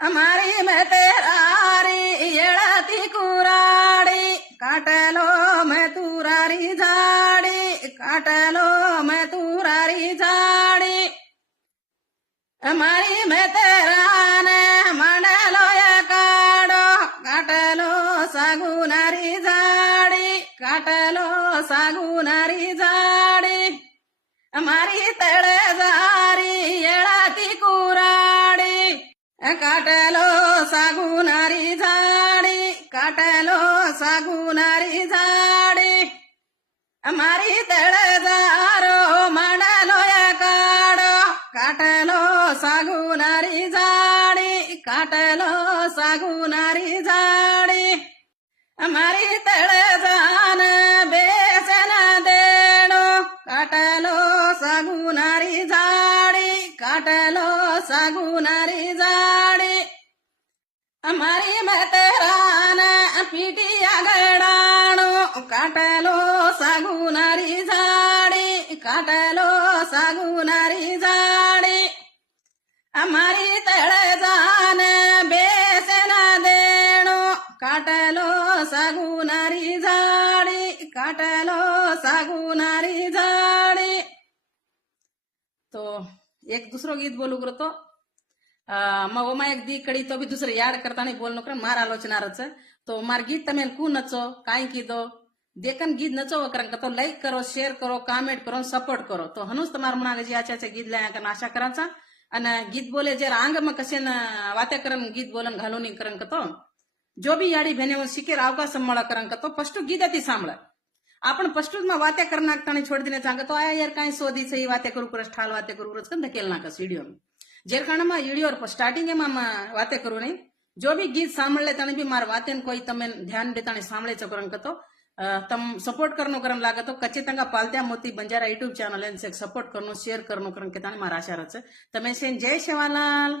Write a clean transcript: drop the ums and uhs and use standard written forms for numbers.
અમારી મેં તેરારી એળાતી કુરાડી કાટલો મેં તુરારી ઝાડી કાટલો મેં તુરારી ઝાડી અમારી મેં તેરાને માંડલો કાડો કાટલો સાગુનારી ઝાડી કાટલો સાગુનારી ઝાડી અમારી તળે ઝારી એળાતી કુરાડી કાટલો સાગુનારી ઝાડી કાટલો સાગુનારી ઝાડી અમારી તળે ઝારો માંડલો કાડો કાટલો સાગુનારી ઝાડી કાટલો સાગુનારી ઝાડી અમારી તળે ઝાન બેસન દેણો કાટલો સાગુનારી ઝાડી કાટલો સાગુનારી ઝાડી અમારી મતરાન પીટી આગળાણો કાટલો સાગુનારી ઝાડી કાટલો સાગુનારી ઝાડી અમારી તળે જાન બેસન દેણો કાટલો સાગુનારી ઝાડી કાટલો સાગુનારી ઝાડી. तो एक दुसरो गीत बोलू करतो मग ओमा एक दी कड़ी तो भी दुसरं याड करता नाही बोलणं कर मार आलोचनारच तो मार गीत तमें कू नचो काय कीधो देखन गीत नचो करन तो लाइक करो शेयर करो कमेंट करो सपोर्ट करो तो हनुस तमार मनागे जे आच्या गीत लाया करन आशा कराचा અને ગીત બોલે जर आंग में कसे वात्या करन गीत बोलन घालून करन तो जो भी याडी भेने शिकेर अवकाश संभाळा करन तो फर्स्ट गीत ती सांभळ आपण फर्स्ट में वात्या कर नाखता छोड़ देने सांग तो आया यार कहीं सोदी से वात्या करू परस ठाल वात्या करू परस कंद केल नाकस व्हिडिओ जेर कारण में व्हिडिओ स्टार्टिंग में वात्या करू नहीं जो भी गीत सांभळे तने भी मार वातेन कोई तमे ध्यान देता सांभळे करन तो तम सपोर्ट करनो करन लागे तो खचितंगा पालत्या मोती बंजारा यूट्यूब चैनल से सपोर्ट करनो शेयर करनो करन के ताने मारा आशा रच तमे से जय शिवालाल.